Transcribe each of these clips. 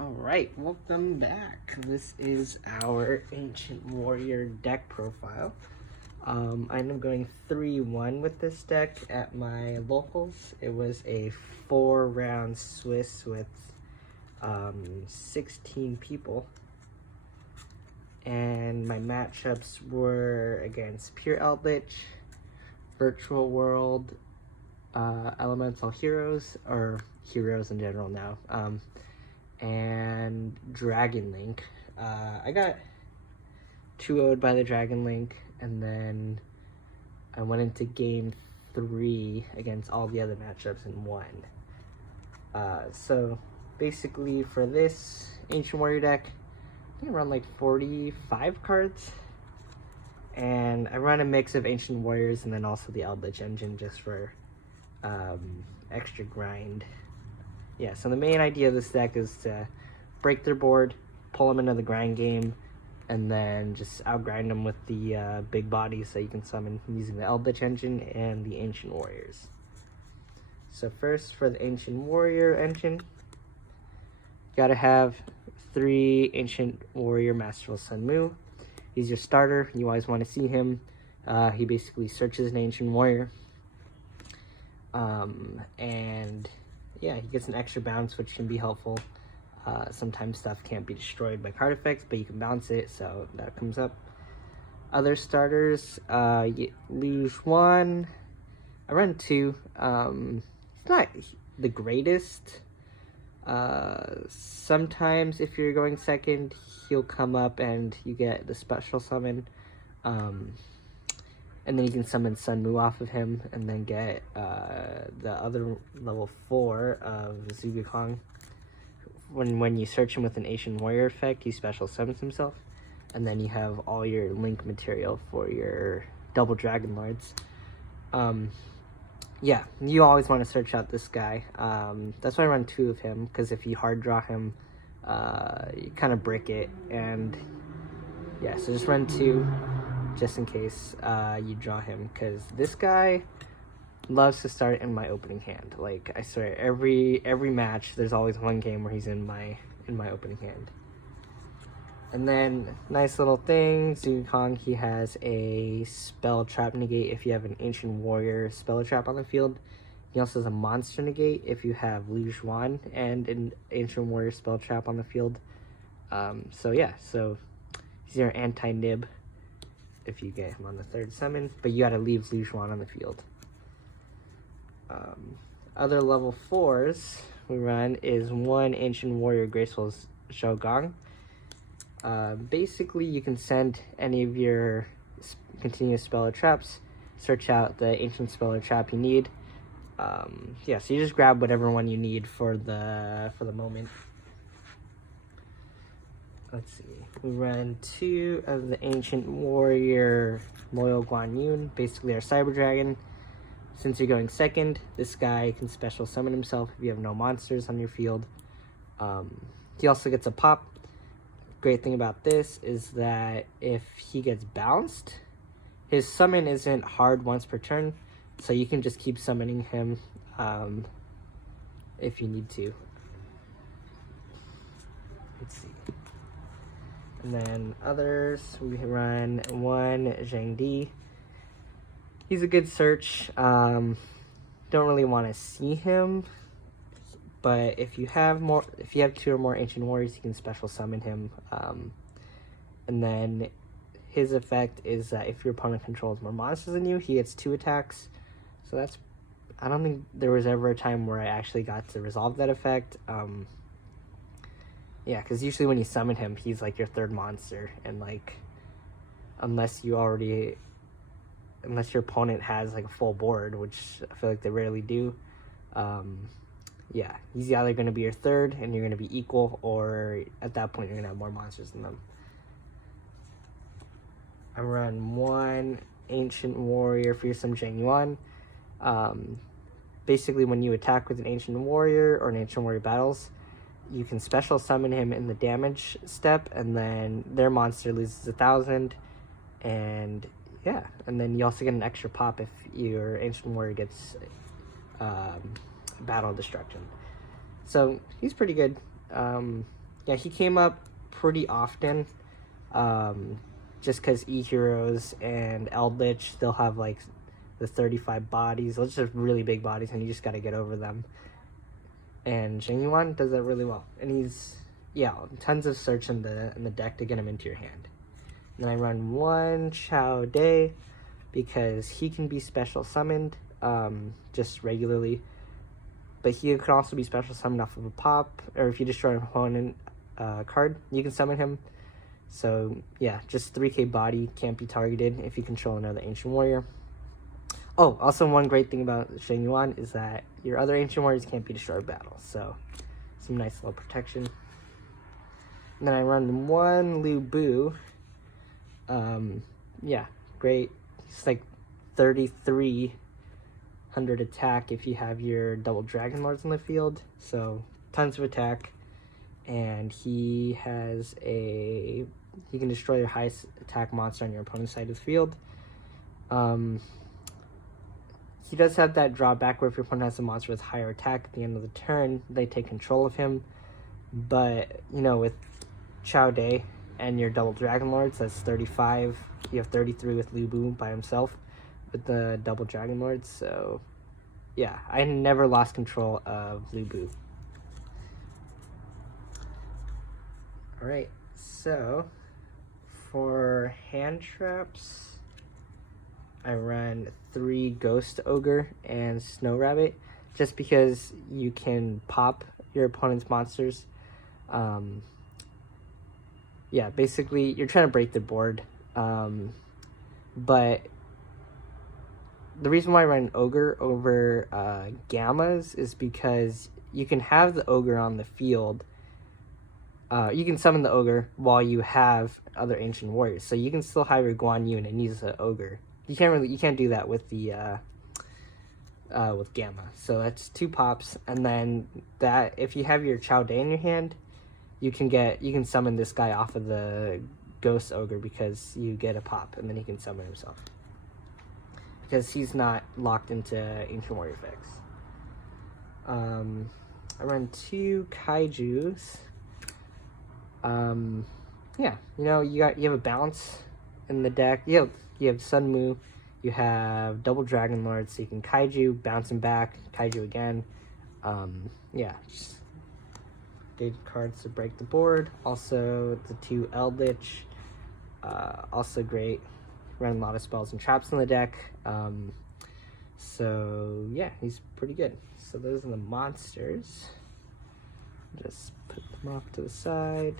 Alright, welcome back. This is our Ancient Warrior deck profile. I ended up going 3-1 with this deck at my locals. It was a 4-round Swiss with 16 people. And my matchups were against Pure Eldlich, Virtual World, Elemental Heroes, or Heroes in general now, and Dragon Link. I got 2-0'd by the Dragon Link, and then I went into game 3 against all the other matchups and won. So basically for this Ancient Warrior deck, I think I run like 45 cards, and I run a mix of Ancient Warriors and then also the Eldlich engine just for extra grind. Yeah, so the main idea of this deck is to break their board, pull them into the grind game, and then just outgrind them with the big bodies that you can summon using the Eldlich engine and the Ancient Warriors. So first, for the Ancient Warrior engine, you gotta have 3 Ancient Warrior Masterful Sun Mu. He's your starter. You always want to see him. He basically searches an Ancient Warrior. And yeah, he gets an extra bounce, which can be helpful. Sometimes stuff can't be destroyed by card effects, but you can bounce it, so that comes up. Other starters, Luge 1. I run 2. It's not the greatest. Sometimes if you're going second, he'll come up and you get the special summon. And then you can summon Sun Mu off of him, and then get the other level 4 of Zugakong. When you search him with an Ancient Warrior effect, he special summons himself. And then you have all your link material for your double Dragon Lords. Yeah, you always want to search out this guy. That's why I run 2 of him, because if you hard draw him, you kind of brick it. And yeah, so just run 2. Just in case you draw him, because this guy loves to start in my opening hand. Like, I swear, every match there's always one game where he's in my opening hand. And then nice little thing, Zugakong, he has a spell trap negate if you have an Ancient Warrior spell trap on the field. He also has a monster negate if you have Luge 1 and an Ancient Warrior spell trap on the field. So yeah, so he's your anti-nib if you get him on the 3rd summon, but you gotta leave Luge 1 on the field. Other level 4s we run is 1 Ancient Warrior Graceful Shogun. Basically, you can send any of your continuous spell or traps, search out the ancient spell or trap you need. Yeah, so you just grab whatever one you need for the moment. Let's see. We run 2 of the Ancient Warrior Loyal Guan Yun, basically our Cyber Dragon. Since you're going second, this guy can special summon himself if you have no monsters on your field. He also gets a pop. Great thing about this is that if he gets bounced, his summon isn't hard once per turn, so you can just keep summoning him if you need to. Let's see. And then others, we run 1 Zhang Di. He's a good search. Don't really want to see him, but if you have 2 or more Ancient Warriors, you can special summon him. And then his effect is that if your opponent controls more monsters than you, he gets 2 attacks. So that's, I don't think there was ever a time where I actually got to resolve that effect. Yeah, because usually when you summon him, he's like your 3rd monster, and like, unless your opponent has like a full board, which I feel like they rarely do, yeah, he's either going to be your 3rd and you're going to be equal, or at that point you're going to have more monsters than them. I run 1 Ancient Warrior Fearsome Zhang Yuan. Basically, when you attack with an Ancient Warrior or an Ancient Warrior battles, you can special summon him in the damage step, and then their monster loses 1,000, and yeah, and then you also get an extra pop if your Ancient Warrior gets battle destruction. So he's pretty good. yeah, he came up pretty often. Just because E-Heroes and Eldlich still have like the 35 bodies. Those are really big bodies, and you just got to get over them. And Shenyuan does that really well. And he's, yeah, tons of search in the deck to get him into your hand. And then I run one Chao Day because he can be special summoned just regularly. But he can also be special summoned off of a pop, or if you destroy an opponent card, you can summon him. So yeah, just 3k body, can't be targeted if you control another Ancient Warrior. Oh, also one great thing about Shenyuan is that your other Ancient Warriors can't be destroyed by battle, so some nice little protection. And then I run one Lu Bu. Yeah, great. It's like 3,300 attack if you have your double Dragon Lords in the field, so tons of attack. And he has he can destroy your highest attack monster on your opponent's side of the field. He does have that drawback where if your opponent has a monster with higher attack at the end of the turn, they take control of him. But, you know, with Chao Day and your double Dragon Lords, that's 35. You have 33 with Lu Bu by himself with the double Dragon Lords. So, yeah, I never lost control of Lu Bu. Alright, so for hand traps, I run 3 Ghost Ogre and Snow Rabbit, just because you can pop your opponent's monsters. Yeah, basically you're trying to break the board, but the reason why I run Ogre over Gammas is because you can have the Ogre on the field. You can summon the Ogre while you have other Ancient Warriors, so you can still have your Guan Yu and it needs an Ogre. You can't do that with the with Gamma. So that's 2 pops, and then that if you have your Chao Day in your hand, you can summon this guy off of the Ghost Ogre because you get a pop, and then he can summon himself because he's not locked into Ancient Warrior effects. I run 2 Kaijus. Yeah, you know, you have a balance in the deck. You have Sun Mu, you have double Dragon Lord, so you can Kaiju, bounce him back, Kaiju again. Yeah, just good cards to break the board. Also, the 2 Eldlich, also great. Run a lot of spells and traps in the deck. So yeah, he's pretty good. So those are the monsters. Just put them off to the side.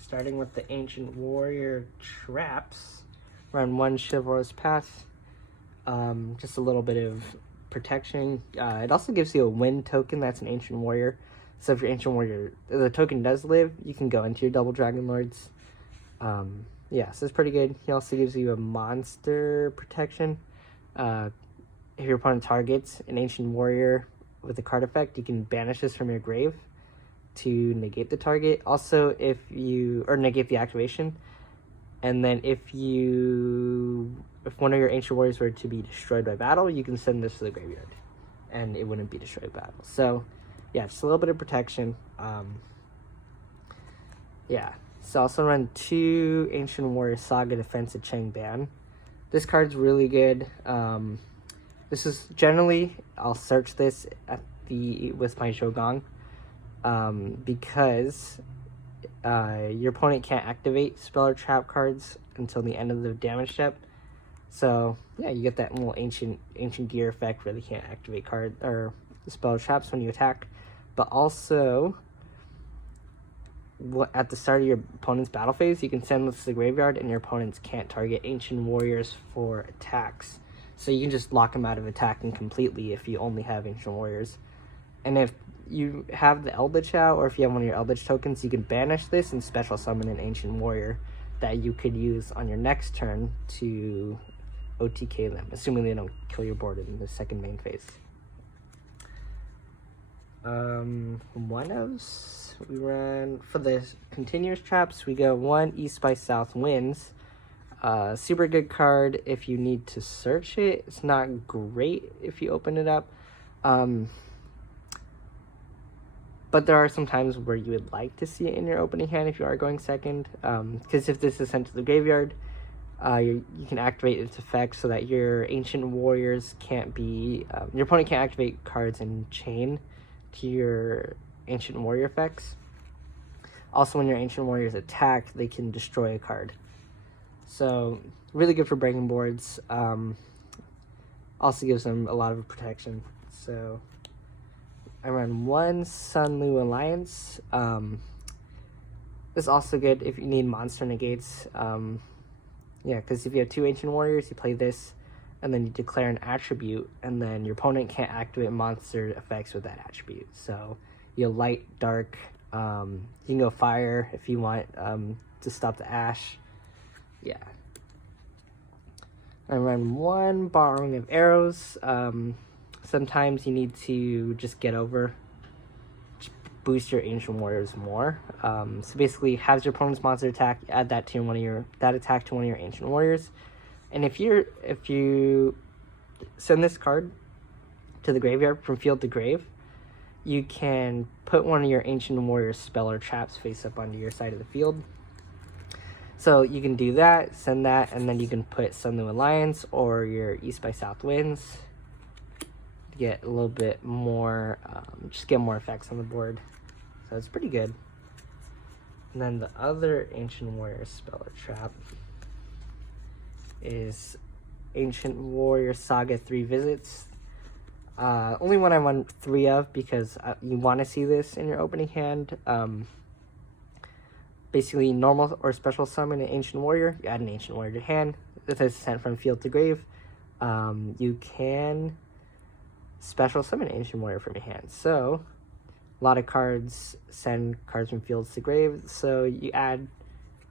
Starting with the Ancient Warrior traps, run 1 Chivalrous Path. Just a little bit of protection. It also gives you a win token that's an Ancient Warrior. So if your Ancient Warrior, the token does live, you can go into your double Dragon Lords. Yeah, so it's pretty good. He also gives you a monster protection. If your opponent targets an Ancient Warrior with a card effect, you can banish this from your grave to negate the target. Also, negate the activation. And then if one of your Ancient Warriors were to be destroyed by battle, you can send this to the graveyard and it wouldn't be destroyed by battle. So yeah, just a little bit of protection. Yeah. So also run 2 Ancient Warrior Saga Defensive Cheng Ban. This card's really good. This is generally, I'll search this with my Shogun, because your opponent can't activate spell or trap cards until the end of the damage step. So yeah, you get that little ancient gear effect where they can't activate card or spell or traps when you attack. But also, at the start of your opponent's battle phase, you can send this to the graveyard and your opponents can't target Ancient Warriors for attacks. So you can just lock them out of attacking completely if you only have Ancient Warriors. And if you have the Eldlich out, or if you have one of your Eldlich tokens, you can banish this and special summon an Ancient Warrior that you could use on your next turn to OTK them, assuming they don't kill your board in the second main phase. We run, for the continuous traps, we go 1 East by South Winds. Super good card if you need to search it. It's not great if you open it up. But there are some times where you would like to see it in your opening hand if you are going second. Because if this is sent to the graveyard, you can activate its effects so that your ancient warriors can't be... your opponent can't activate cards in chain to your ancient warrior effects. Also, when your ancient warriors attack, they can destroy a card. So, really good for breaking boards. Also gives them a lot of protection. So, I run 1 Sunlu Alliance. This is also good if you need monster negates. Yeah, because if you have 2 Ancient Warriors, you play this, and then you declare an attribute, and then your opponent can't activate monster effects with that attribute. So, you light, dark, you can go fire if you want to stop the ash. Yeah. I run 1 Borrowing of Arrows. Sometimes you need to just get over, boost your Ancient Warriors more. So basically, has your opponent's monster attack, add that to that attack to one of your Ancient Warriors. And if you send this card to the graveyard from field to grave, you can put one of your Ancient Warriors spell or traps face up onto your side of the field. So you can do that, send that, and then you can put Sunlu Alliance or your East by South Winds to get a little bit more, just get more effects on the board. So it's pretty good. And then the other Ancient Warrior spell or trap is Ancient Warrior Saga 3 Visits. Only one I run 3 of because you want to see this in your opening hand. Basically, normal or special summon an Ancient Warrior. You add an Ancient Warrior to hand. If it's sent from field to grave, you can special summon an Ancient Warrior from your hand. So, a lot of cards send cards from fields to grave. So, you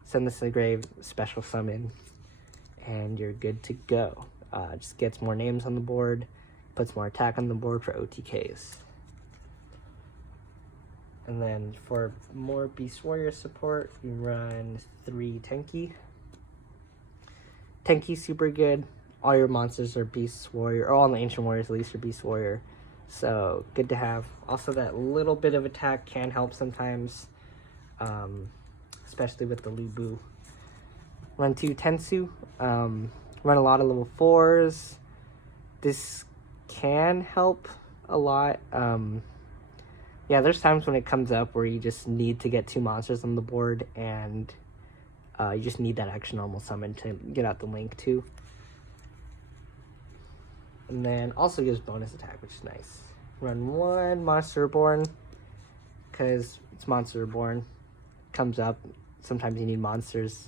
send this to the grave, special summon, and you're good to go. Just gets more names on the board, puts more attack on the board for OTKs. And then for more Beast Warrior support, we run 3 Tenki. Tenki's super good. All your monsters are Beast Warrior, or all the Ancient Warriors at least are Beast Warrior. So, good to have. Also, that little bit of attack can help sometimes, especially with the Lubu. Run 2 Tensu. Run a lot of level 4s. This can help a lot. Yeah, there's times when it comes up where you just need to get 2 monsters on the board, and you just need that extra normal summon to get out the link too. And then also gives bonus attack, which is nice. Run 1 Monster Reborn, because it's Monster Reborn. Comes up, sometimes you need monsters.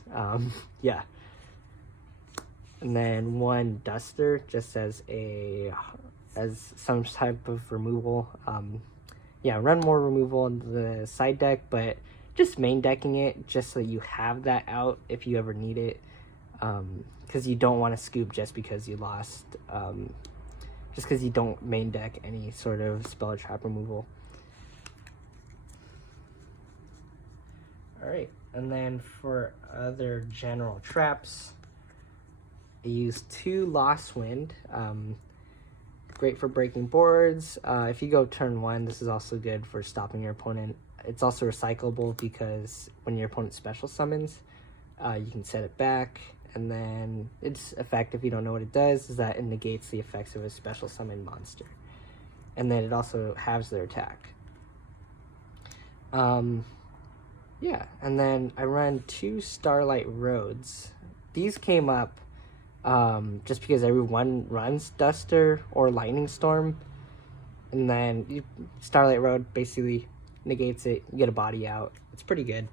Yeah. And then 1 Duster, just as some type of removal. Yeah, run more removal in the side deck, but just main decking it just so you have that out if you ever need it. Because you don't want to scoop just because you lost, just because you don't main deck any sort of spell or trap removal. Alright, and then for other general traps, I use 2 Lost Wind. Great for breaking boards. If you go turn 1, this is also good for stopping your opponent. It's also recyclable because when your opponent special summons, you can set it back, and then its effect, if you don't know what it does, is that it negates the effects of a special summon monster. And then it also halves their attack. Yeah, and then I run 2 Starlight Roads. These came up just because everyone runs Duster or Lightning Storm, and then Starlight Road basically negates it, you get a body out. It's pretty good.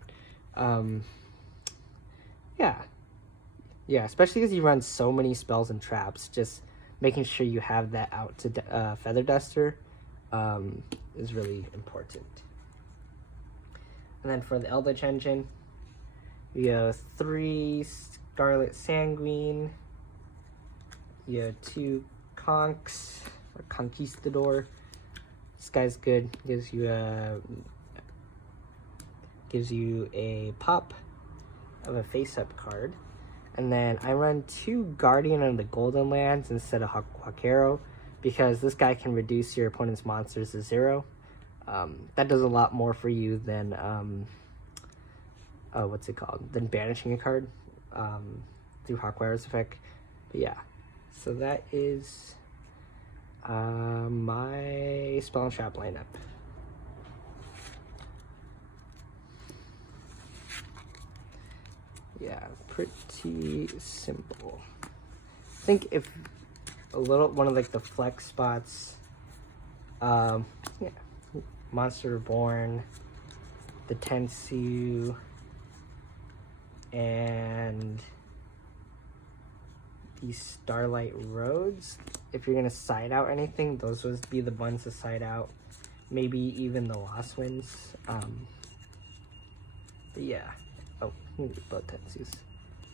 Yeah, especially because you run so many spells and traps, just making sure you have that out to Feather Duster is really important. And then for the Eldlich engine, we have 3 Scarlet Sanguine. You have 2 Conks, or Conquistador. This guy's good. Gives you a pop of a face-up card. And then I run 2 Guardian of the Golden Lands instead of Hakero, because this guy can reduce your opponent's monsters to 0. That does a lot more for you than what's it called? Than banishing a card through Hakuera's effect. But yeah, so that is my Spell and Trap lineup. Yeah, pretty simple. I think if one of like the flex spots, yeah, Monster Reborn, the Tensu, and the Starlight Roads. If you're gonna side out anything, those would be the ones to side out. Maybe even the Lost Winds. But yeah. Oh, both Tensus.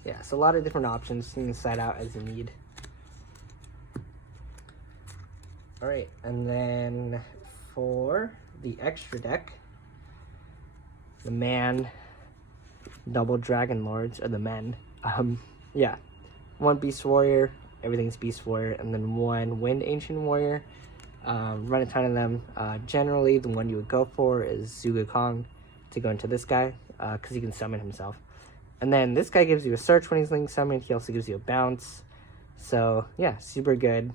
Yeah, so a lot of different options. You can side out as you need. Alright, and then for the extra deck, the man, double Dragon Lords, or the men. Yeah, 1 Beast Warrior, everything's Beast Warrior, and then 1 Wind Ancient Warrior. Run a ton of them. Generally, the one you would go for is Zuga Kong to go into this guy, because he can summon himself. And then this guy gives you a search when he's Link summoned. He also gives you a bounce. So, yeah, super good.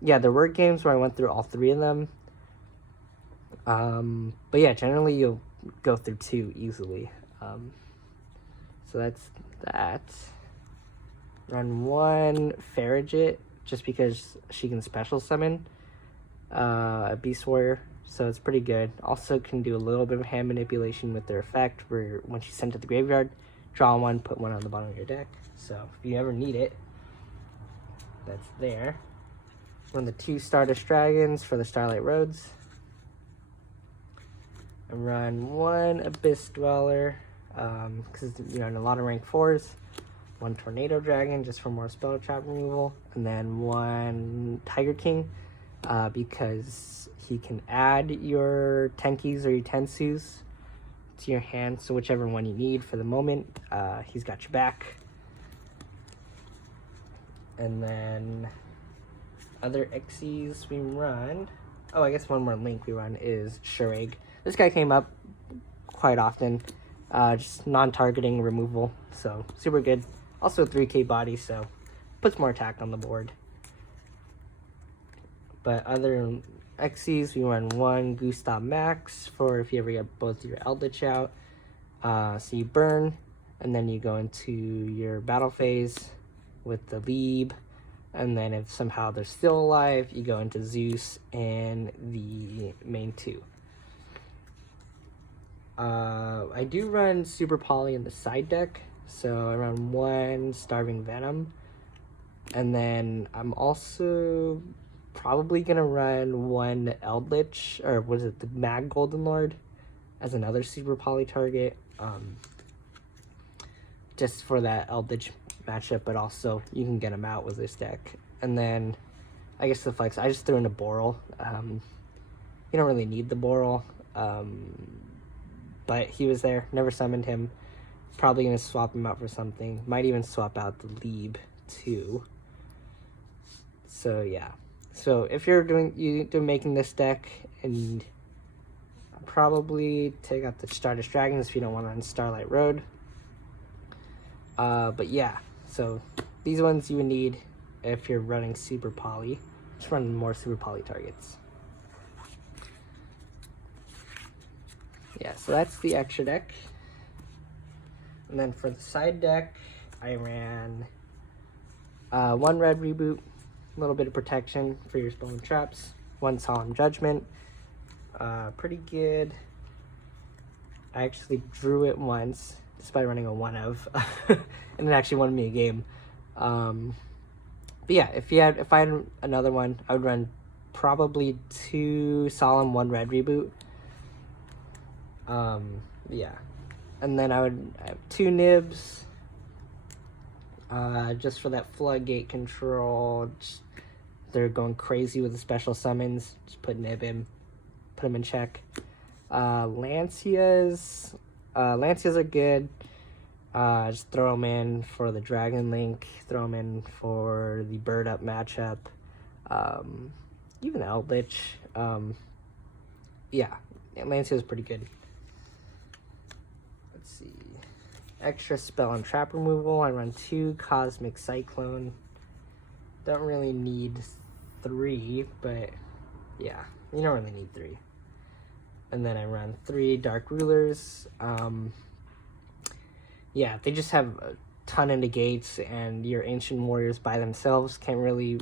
Yeah, there were games where I went through all 3 of them. But yeah, generally you'll go through 2 easily. So that's that. Run 1 Farragut, just because she can special summon a Beast Warrior. So it's pretty good. Also can do a little bit of hand manipulation with their effect, where when she's sent to the graveyard, draw 1, put 1 on the bottom of your deck. So if you ever need it, that's there. Run the 2 Stardust Dragons for the Starlight Roads. And run 1 Abyss Dweller, because in a lot of rank 4s. 1 Tornado Dragon, just for more spell trap removal. And then 1 Tiger King, because he can add your Tenkis or your Tensus to your hand. So whichever one you need for the moment, he's got your back. And then other Xyz we run. Oh, I guess one more Link we run is Shuraig. This guy came up quite often. Just non-targeting removal. So super good. Also 3k body, so puts more attack on the board. But other Xyz, we run 1 Gustav Max for if you ever get both your Eldlich out. So you burn, and then you go into your battle phase with the Leeb. And then if somehow they're still alive, you go into Zeus and the main 2. I do run Super Poly in the side deck. So I run 1 Starving Venom. And then I'm also probably going to run 1 Eldlich, or was it the Mag Golden Lord, as another Super Poly target. Just for that Eldlich matchup, but also you can get him out with this deck. And then I guess the flex, I just threw in a Boral. You don't really need the Boral, but he was there, never summoned him. Probably gonna swap him out for something. Might even swap out the Leeb too. So yeah. So if you're making this deck, and probably take out the Stardust Dragons if you don't want to run Starlight Road. But yeah, so these ones you would need if you're running Super Poly. Just run more Super Poly targets. Yeah, so that's the extra deck. And then for the side deck, I ran 1 Red Reboot, a little bit of protection for your spell and traps, 1 Solemn Judgment, pretty good. I actually drew it once, just by running a 1 of, and it actually won me a game. But yeah, if I had another one, I would run probably 2 Solemn, 1 Red Reboot. Yeah. And then I would have 2 Nibs, just for that floodgate control. They're going crazy with the special summons. Just put Nib in, put them in check. Lancias are good. Just throw them in for the Dragon Link, throw them in for the Bird Up matchup, even Eldlich. Yeah, Lancia is pretty good. Let's see. Extra spell and trap removal. I run 2 Cosmic Cyclone. Don't really need 3, but yeah, you don't really need 3. And then I run 3 Dark Rulers. Yeah, they just have a ton of negates, and your Ancient Warriors by themselves can't really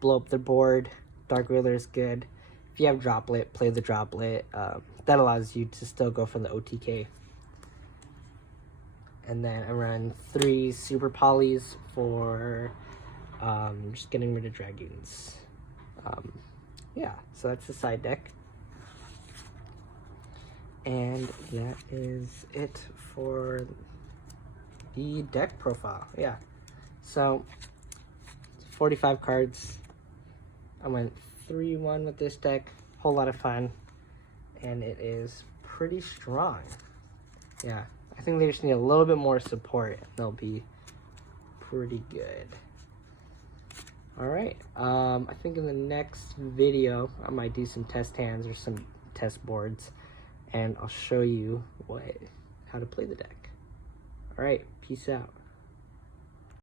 blow up the board. Dark Ruler is good. If you have Droplet, play the Droplet. That allows you to still go for the OTK. And then I run 3 Super Polys for just getting rid of Dragoons. Yeah, so that's the side deck. And that is it for the deck profile. Yeah, so 45 cards. I went 3-1 with this deck. Whole lot of fun, and it is pretty strong. Yeah, I think they just need a little bit more support, and they'll be pretty good. All right, I think in the next video I might do some test hands or some test boards, and I'll show you how to play the deck. All right, peace out.